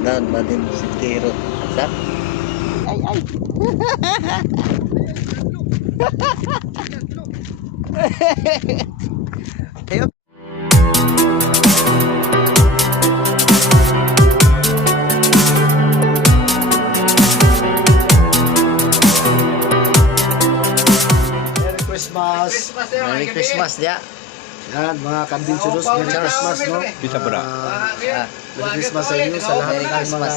Down ba din si Tiro? Sa? Ay, ay. Ayun. Merry Christmas! Merry Christmas dia. Yan, mga ka-adventurous, Merry Christmas, no? Bisa pala. Merry Christmas sa inyo, sa lahat Merry ng mga Christmas.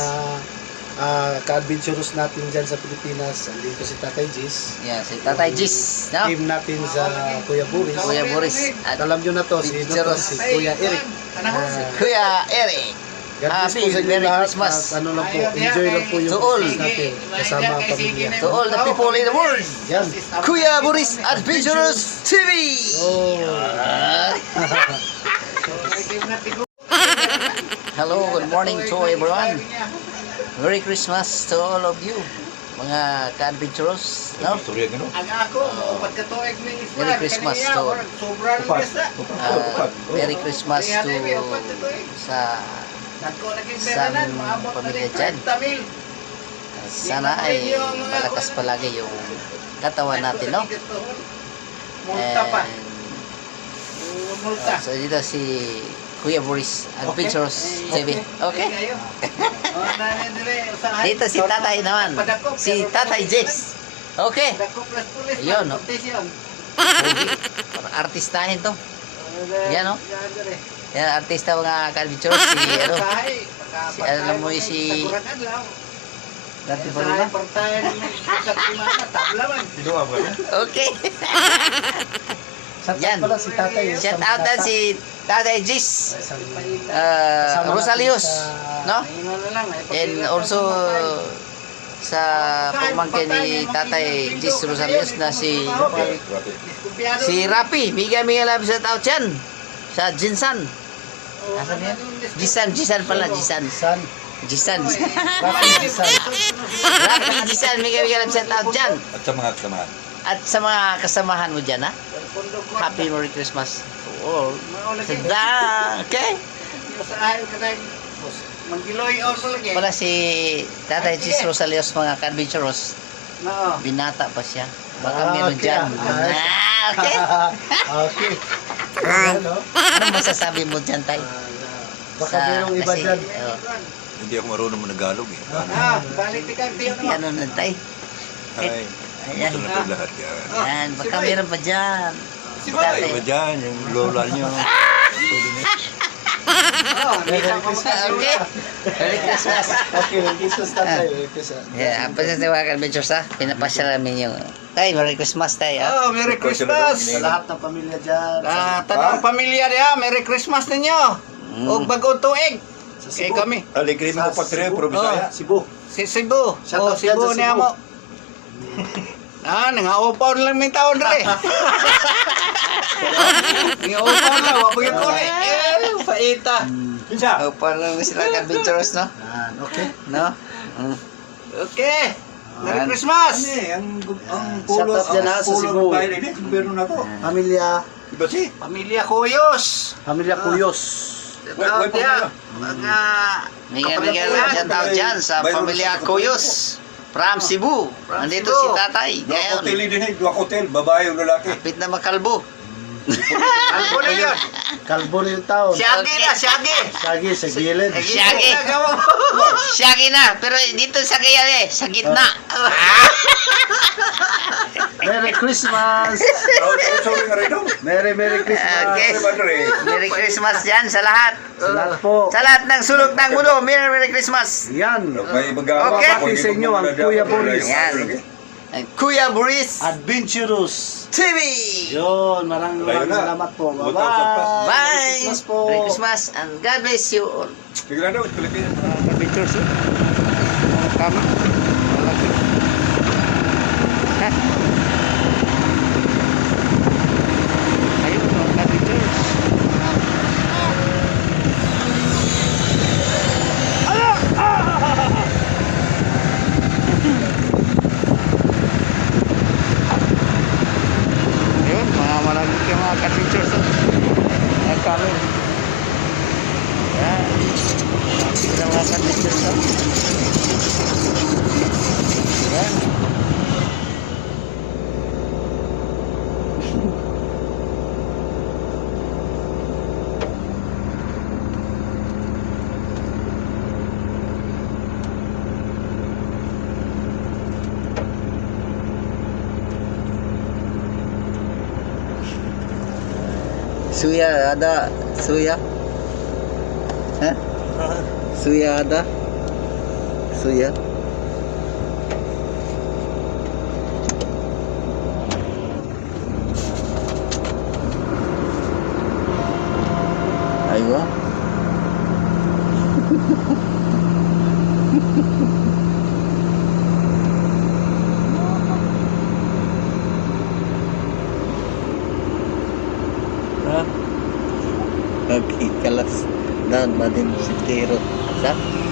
ka-adventurous natin dyan sa Pilipinas. Andito si Tatay Jis. Yeah, si Tatay Jis, no? Team natin sa Kuya Boris. Kuya Boris at Alam nyo na to, si Kuya Eric. Kuya Eric. God bless po sa inyo Merry lahat. Christmas. At ano lang po, enjoy lang po yung To all. Christmas natin kasama ang pamilya. To all the people in the world. Yan. Kuya Boris Adventurous TV. Oh. Hello, good morning to everyone. Merry Christmas to all of you, mga ka-adventurous, no? Surya gano. Merry Christmas to Merry Christmas to sa pamilya dyan. Sana ay malakas palagi yung katawan natin, no? And so dito si Kuya Boris Adventurous TV. Okay? Dito si Tatay naman. Si Tatay Jess. Okay? Ayun, no? Parang artistahin to. Yan, no? Yan, artista mga ka-adventurous. Si alam mo yung si Dati pa rin Okay. Yan. Pala si Tatay. Shout out na si Tatay Jis Rosalios, no? And also sa pamangkin ni Tatay Jis Rosalios na si Rapi. Bigyan lang sa tao dyan. Sa Jinsan. Asan yan? Jisan pala, Jisan. Jisan. Rapi Jisan. Rapi Jisan, bigyan lang sa tao dyan. At sa mga kasamahan. At sa mga kasamahan mo dyan, ha? Happy Merry Christmas to all. Okay? Wala si Tatay Jis Rosalios, mga ka-adventurous. Binata pa siya. Baka meron okay. dyan. Okay? Okay. Ano masasabi mo dyan, Tay? Baka merong iba dyan. Hindi ako marunong managalog eh. Ano na, Tay? Ay, Ayan. ito na ito lahat yan. Ayan, baka meron pa dyan. Patay ba dyan, yung lola nyo. Okay? Merry Christmas. Okay, Merry Christmas Tatay. Merry Christmas. Yeah, apa sa mga ka-adventures, ha? Pinapasya namin yung... Tay, Merry Christmas, Tay, ha? Oh, Merry Christmas! Sa lahat ng pamilya dyan. Tanang pamilya niya, Merry Christmas ninyo! O bagong tuig! Kaya kami. Aligrim mo pa tiri, puro Bisaya. Cebu. Si Cebu. Shout O, out dyan Cebu sa niya Cebu. mo. Nangaupaw lang may taon rin. Nangaupaw lang, wapagin ko rin. Paita. Pinsa? Parang sila ka-adventurous, no? Yan, okay. No? Mm. Okay. Merry Christmas! Ang Shout out dyan ha, sa Cebu. Meron ako. Pamilya. Iba si? Pamilya Kuyos. Pamilya Cuyos. Tawag niya. Mga... Miguel lang tao dyan sa pamilya Cuyos from Cebu. Nandito si Tatay. Dua Ngayon, hotel din eh, dua hotel, babae o lalaki. kapit na makalbo. Albo na yun. Kalbo na yung taon. Siyagi na, siyagi. Siyagi sa gilid. Siyagi. Siyagi na. Pero dito sa kaya sa gitna. Merry Christmas! Sorry nga rin daw. Merry Christmas! Okay. Merry Christmas dyan sa lahat. Salamat po. Sa lahat ng sulok ng mundo, Merry Christmas. Yan. May magawa. Okay. Babati sa inyo ang Kuya Boris. Yan. And Kuya Boris Adventurous. TV. Yun, maraming salamat po. Bye-bye. Bye. Merry Christmas po. Merry Christmas and God bless you all. Sige lang daw, Pilipinas. Adventures, tama. Malaki. Ha? Ayun, mga adventures. Ayun, mga malaki mga adventures. Nagkaroon. Yan. Mga adventures. Suya ada. Suya. Hah? Suya ada. Suya. Aywa. Ha? Okay, kalas. Dan badin si Tiro. Sa?